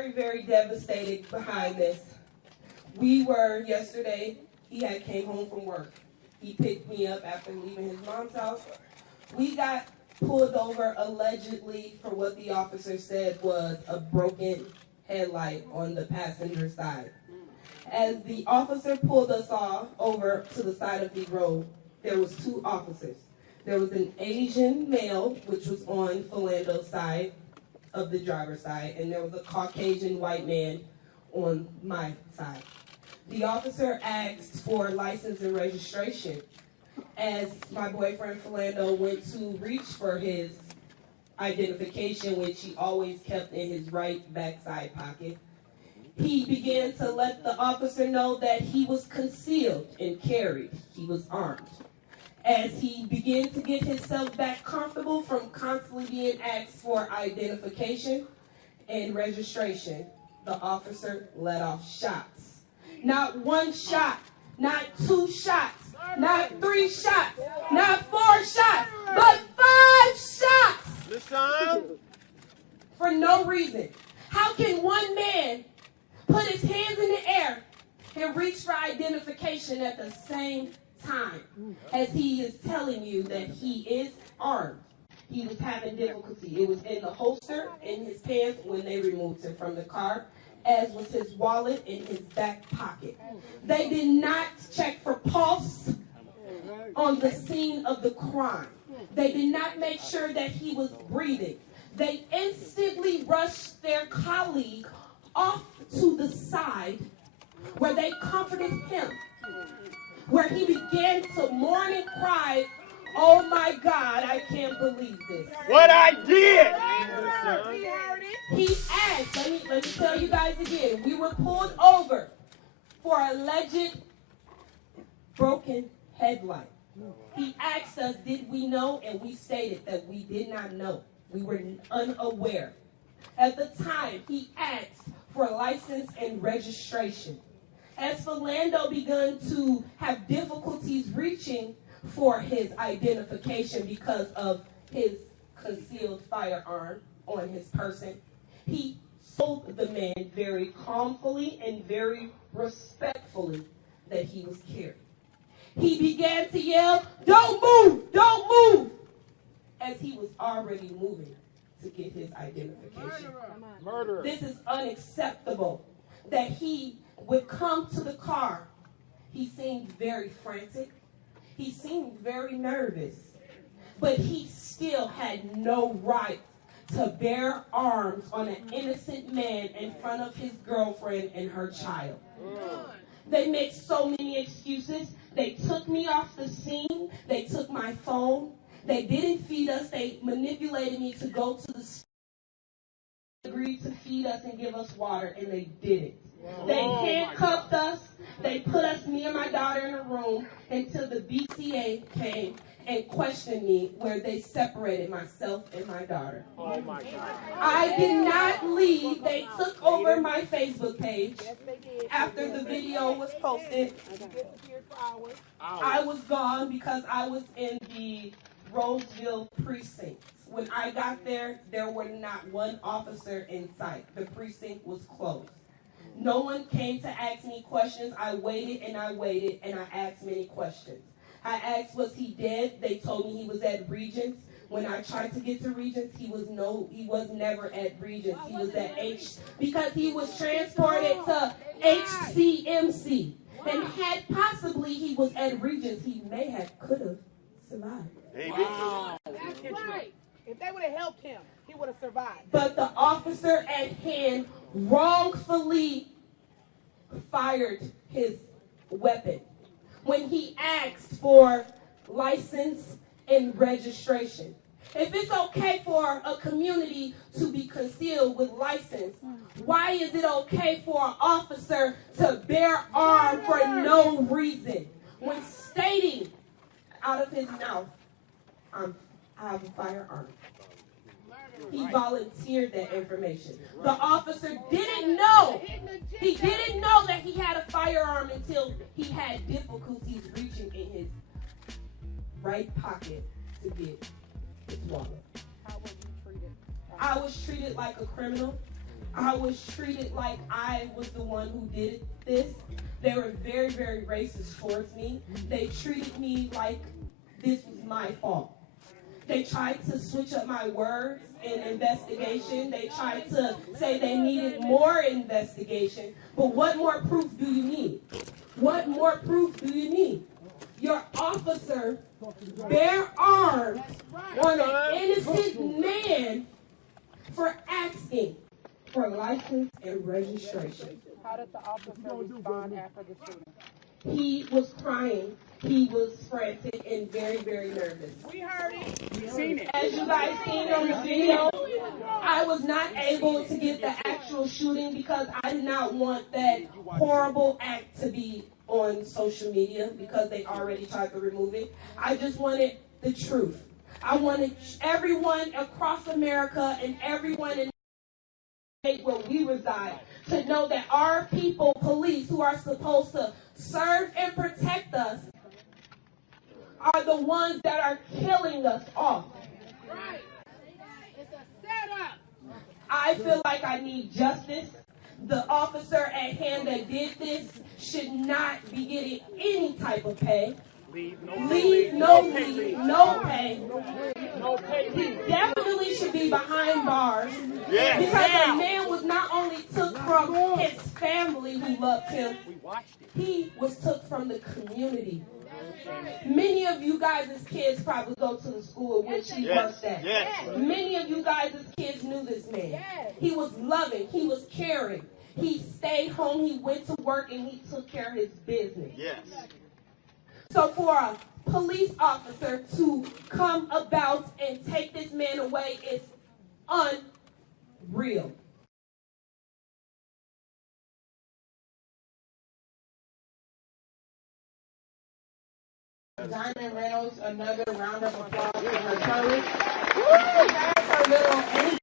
very, very devastated behind this. We were, yesterday, he had came home from work. He picked me up after leaving his mom's house. We got pulled over allegedly for what the officer said was a broken headlight on the passenger side. As the officer pulled us all over to the side of the road, there was two officers. There was an Asian male, which was on Philando's side of the driver's side, and there was a Caucasian white man on my side. The officer asked for license and registration. As my boyfriend Philando went to reach for his identification, which he always kept in his right backside pocket, he began to let the officer know that he was concealed and carried. He was armed. As he began to get himself back comfortable from constantly being asked for identification and registration, the officer let off shots. Not one shot, not two shots, not three shots, not four shots, but 5 shots! Listen. For no reason. How can one man put his hands in the air and reach for identification at the same time as he is telling you that he is armed? He was having difficulty. It was in the holster in his pants when they removed him from the car, as was his wallet in his back pocket. They did not check for pulse on the scene of the crime. They did not make sure that he was breathing. They instantly rushed their colleague off to the side where they comforted him, where he began to mourn and cry, "Oh my God, I can't believe this. What I did!" He asked, let me tell you guys again, we were pulled over for alleged broken headlight. He asked us, did we know? And we stated that we did not know. We were unaware. At the time, he asked for license and registration. As Philando began to have difficulties reaching for his identification because of his concealed firearm on his person, he told the man very calmly and very respectfully that he was carried. He began to yell, "Don't move! Don't move!" as he was already moving to get his identification. Murderer. This is unacceptable that he would come to the car. He seemed very frantic. He seemed very nervous. But he still had no right to bear arms on an innocent man in front of his girlfriend and her child. They make so many excuses. They took me off the scene. They took my phone. They didn't feed us. They manipulated me to go to the store. They agreed to feed us and give us water, and they didn't. They handcuffed us. They put us, me and my daughter, in a room until the BCA came and questioned me, where they separated myself and my daughter. Oh my God. I did not leave. They took over my Facebook page after the video was posted. I was gone because I was in the Roseville precinct. When I got there, there were not one officer in sight. The precinct was closed. No one came to ask me questions. I waited and I waited and I asked many questions. I asked, was he dead? They told me he was at Regents. When I tried to get to Regents, he was never at Regents. He was at because he was transported to HCMC. And had possibly he was at Regents, he could have survived. Wow. That's right. If they would have helped him, he would have survived. But the officer at hand wrongfully fired his weapon when he asked for license and registration. If it's okay for a community to be concealed with license, why is it okay for an officer to bear arms for no reason? When stating out of his mouth, I have a firearm. He volunteered that information. The officer didn't know. He didn't know that he had a firearm until he had difficulties reaching in his right pocket to get his wallet. How was you treated? I was treated like a criminal. I was treated like I was the one who did this. They were very, very racist towards me. They treated me like this was my fault. They tried to switch up my words in investigation. They tried to say they needed more investigation. But what more proof do you need? What more proof do you need? Your officer bare arms on an innocent man for asking for license and registration. How did the officer respond after the shooting? He was crying. He was frantic and very, very nervous. We heard it. We seen it. As you guys seen on the video, I was not able to get the actual shooting because I did not want that horrible act to be on social media because they already tried to remove it. I just wanted the truth. I wanted everyone across America and everyone in the state where we reside to know that our people, police, who are supposed to serve and protect us, are the ones that are killing us off. Right. It's a setup. I feel like I need justice. The officer at hand that did this should not be getting any type of pay. No pay. He definitely should be behind bars. Because the man was not only took from his family who loved him, he was took from the community. Many of you guys as kids probably go to the school in which he worked at. Many of you guys as kids knew this man. He was loving. He was caring. He stayed home. He went to work and he took care of his business. So for a police officer to come about and take this man away is unreal. Diamond Reynolds, another round of applause for her courage. You guys are little